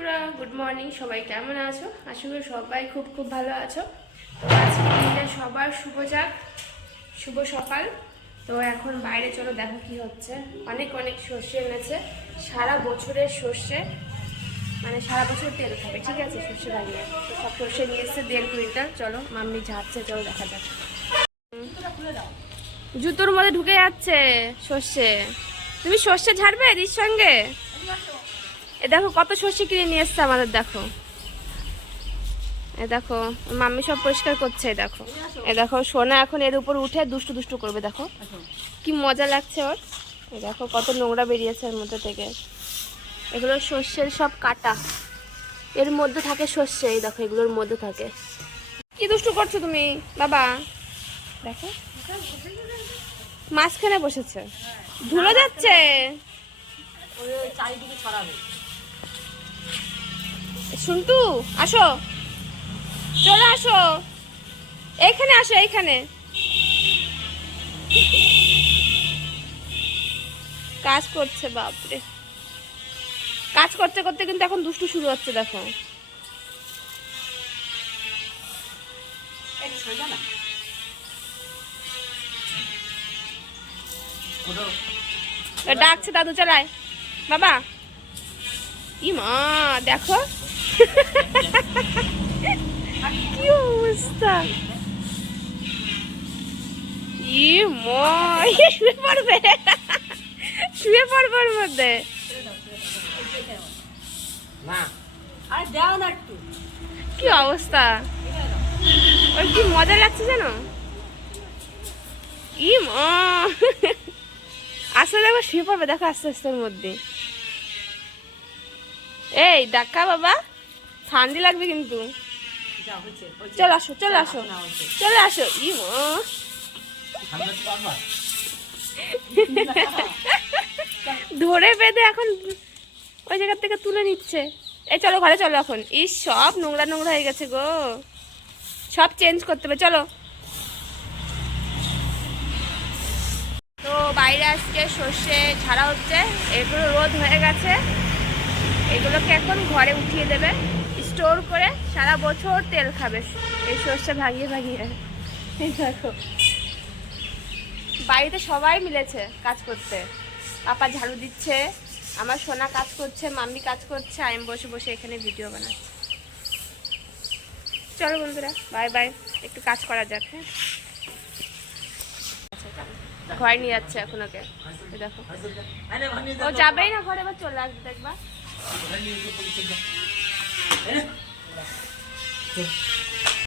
বন্ধুরা good morning সবাই কেমন আছো? আশা করি সবাই খুব খুব ভালো আছো। আজকে সবার শুভ যাক, শুভ সকাল। তো এখন বাইরে চলো, দেখো কি হচ্ছে। অনেক অনেক সর্ষে এনেছে। সারা বছরের সর্ষে মানে সারা বছর তেল খাবে, ঠিক আছে সর্ষে তো সব সর্ষে নিয়ে এসছে দেড় কুইন্টাল। চলো, মাম্মি ঝাড়ছে, চলো দেখা যাক। জুতোর মধ্যে ঢুকে যাচ্ছে সর্ষে তুমি সর্ষে ঝাড়বে দির সঙ্গে? এ দেখো কত সর্ষে কিনে নিয়ে এসছে আমাদের, দেখো। এ দেখো, মাম্মি সব পরিষ্কার করছে দেখো। এ দেখো, সোনা এখন এর উপর উঠে দুষ্টু দুষ্টু করবে, দেখো। কি মজা লাগছে ওর। এ দেখো, কত নোংরা বেরিয়েছে এর মধ্যে থেকে। এগুলো সর্ষের সব কাটা। এর মধ্যে থাকে সর্ষে, এই দেখো, এগুলোর মধ্যে থাকে। কি দুষ্টু করছ তুমি, বাবা? দেখো। মাঝখানে বসেছে। ধুলো যাচ্ছে। চারিদিকে ছড়াবে। শুনতু আসো। চলে আসো। এইখানে আসো এইখানে। কাজ করছে বাপরে। কাজ করতে করতে কিন্তু এখন দুষ্টু শুরু হচ্ছে দেখো। ডাকছে দাদু চালায় বাবা। ই মা দেখো। কি অবস্থা? ই শুয়ে পড়বে শুয়ে পড়বে ওর মধ্যে। না আরে দাও না একটু। কি অবস্থা? ওর কি মজা লাগছে জানো? ই মা আস্তে দেখো শুয়ে পড়বে দেখো আস্তে আস্তে ওর মধ্যে। এই ডাক্কা বাবা। ঠান্ডি লাগবে কিন্তু। চল আসো চল আসো। চলে আসো। ই ধরে বেঁধে এখন ওই জায়গা থেকে তুলে নিচ্ছে। এই চলো ঘরে চলো এখন। ইস সব নোংরা নোংরা হয়ে গেছে গো। সব চেঞ্জ করতে হবে। চলো। তো বাইরে আজকে সর্ষে ঝাড়া হচ্ছে। এগুলো রোদ হয়ে গেছে। এগুলোকে এখন ঘরে উঠিয়ে দেবে, স্টোর করে সারা বছর তেল খাবে। এই সর্ষে ভাগিয়ে ভাগিয়ে দেখো। বাড়িতে সবাই মিলেছে কাজ করতে। পাপা ঝাড়ু দিচ্ছে, আমার সোনা কাজ করছে, মাম্মি কাজ করছে আমি বসে বসে এখানে ভিডিও বানাচ্ছি। চলো বন্ধুরা, বাই বাই। একটু কাজ করা যাক হ্যাঁ? ঘরে নিয়ে যাচ্ছে এখন ওকে। দেখো। ও যাবেই না ঘরে, এবার চলে আসবে, দেখবা। Ayo.